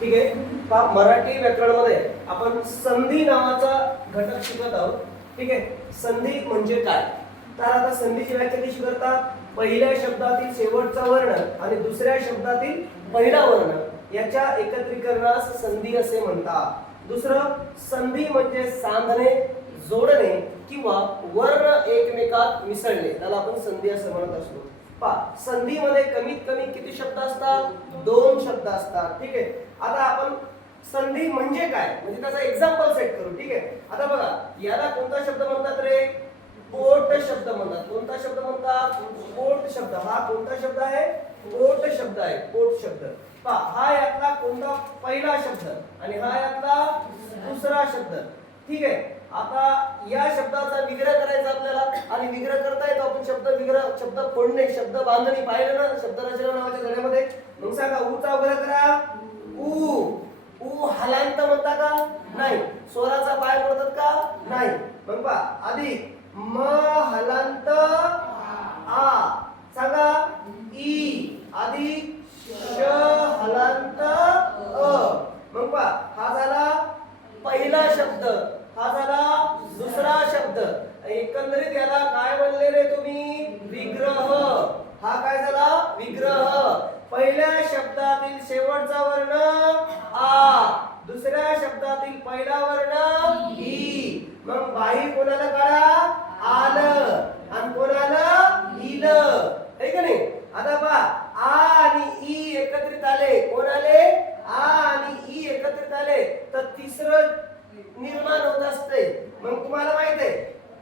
ठीक आहे. मराठी व्याकरणामध्ये आपण संधी नावाचा घटक शिकत आहोत. ठीक आहे. संधी म्हणजे काय, तर आता संधीची व्याख्या कशी करतात, पहिल्या शब्दातील शेवटचा वर्ण आणि दुसऱ्या शब्दातील पहिला वर्ण याच्या एकत्रीकरणास संधी असे म्हणतात. दुसरं, संधी म्हणजे सांधणे, जोडणे किंवा वर्ण एकमेकात मिसळणे, त्याला आपण संधी असं म्हणत असतो. संधीमध्ये कमीत कमी किती शब्द असतात, 2 शब्द असतात. ठीक आहे. आता आपण संधी म्हणजे काय म्हणजे त्याचा एक्झाम्पल सेट करू. ठीक आहे. आता बघा, याला कोणता शब्द म्हणतात रे, पोट शब्द म्हणतात. कोणता शब्द म्हणतात, पोट शब्द. हा कोणता शब्द आहे, पोट शब्द आहे, पोट शब्द. हा यातला कोणता पहिला शब्द आणि हा यातला दुसरा शब्द. ठीक आहे. आता या शब्दाचा विग्रह करायचा आपल्याला, आणि विग्रह करता येतो आपण शब्द विग्रह, शब्द फोडणे, शब्द बांधणी पाहिलं ना शब्दरचना नावाच्या धड्यामध्ये. मग सांगा, ऊचा उग्रह करा, ऊ. ऊ हलांत म्हणता का, नाही. स्वराचा पाय मोडतात का, नाही. मग पहा, अधिक म हलांत आ. सांगा, ई अधिक श हलांत अ. मग पहा, हा झाला पहिला शब्द, हा झाला दुसरा शब्द. एकंदरीत याला काय म्हणले रे तुम्ही, विग्रह. हा काय झाला, विग्रह. पहिल्या शब्दातील शेवटचा वर्ण आ, दुसऱ्या शब्दातील पहिला वर्ण ई. मग बाही कोणाला काढा, आलं, आणि कोणाला इल, है का नाही. आता पहा, आ आणि ई एकत्रित आले, कोण आले, आ आणि ई एकत्रित आले, तर तिसरं निर्माण होत असते. मग तुम्हाला माहित आहे,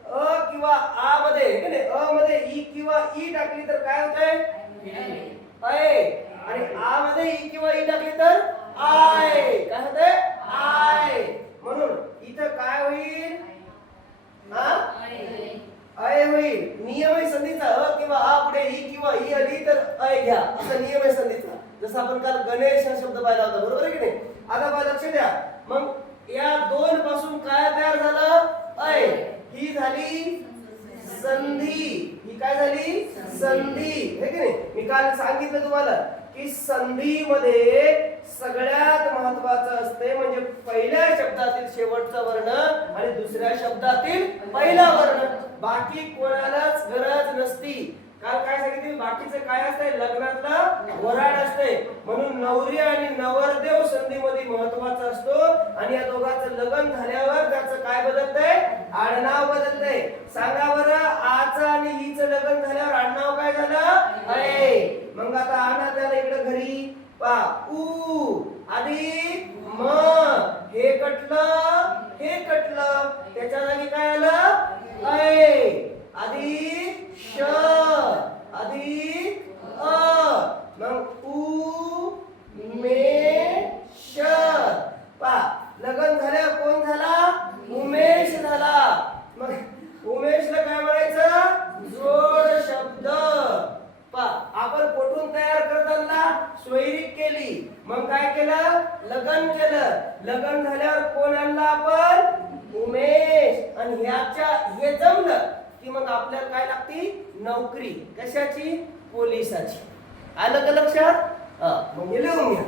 अ किंवा आ मध्ये, है का नाही, अ मध्ये ई किंवा ई टाकली तर काय होतंय, अय. आणि आ मध्ये ई किंवा ई टाकली तर आय. काय होतंय, आय. म्हणून इथं काय होईल, हा अय होईल. नियम आहे संधीचा, अ किंवा आ पुढे ई किंवा ई आली तर अय घ्या, असा नियम आहे संधीचा. जसं आपण काल गणेश हा शब्द पाहिला होता, बरोबर आहे की नाही. आता पहा, लक्ष द्या. मग या 2 पासून काय तयार झालं, अय. ही झाली संधी. ही काय झाली, संधी, है की नाही. मी काल सांगितलं तुम्हाला की संधीमध्ये सगळ्यात महत्त्वाचं असते म्हणजे पहिल्या शब्दातील शेवटचा वर्ण आणि दुसऱ्या शब्दातील पहिला वर्ण. बाकी कोणालाच गरज नसती. काल काय सांगितलं, बाकीचं काय असते, लग्नातला वराड असते. म्हणून नवरी आणि नवरदेव संधीमध्ये महत्त्वाचा असतो. आणि या दोघांचं लग्न झाल्यावर त्याचं काय बदलतंय, आडनाव बदलतंय. सांगा बरं, आचं आणि हीचं लग्न झाल्यावर आडनाव काय झालं, अय. मग आता आणा त्याला इकडे घरी. पा ऊ अधिक म, हे कटलं, हे कटलं, त्याच्या जागी काय आलं, अय. अधिक श अधिक अ. मग ऊ मे श. पा लग्न झाल्यावर कोण झाला, उमेश झाला. मग उमेशला काय म्हणायचं, जोड शब्द. पा आपण कोठून तयार करताना स्वैरिक केली, मग काय केलं, लग्न केलं. लग्न झाल्यावर कोण आणला आपण, उमेश. आणि ह्याच्या हे जमलं की मग आपल्याला काय लागती, नोकरी. कशाची, पोलिसाची. आलं का लक्षात. मग लिहून घ्या.